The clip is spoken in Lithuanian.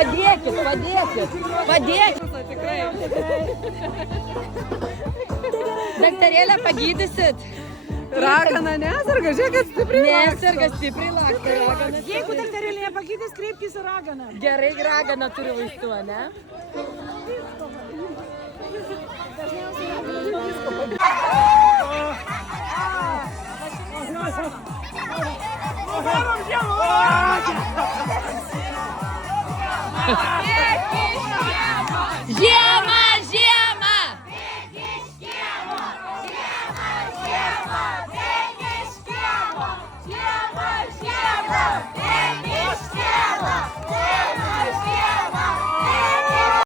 Padėkit, padėkit. Padėkit. Daktarėlę pagydysit. Ragana neserga, žiūrėk, kad stipriai laksto. Neserga, stipriai laksto ragana. Jeigu daktarėlė nepagydys, kreipkis į raganą. Gerai, ragana turi vaistų, ne? Žiemą,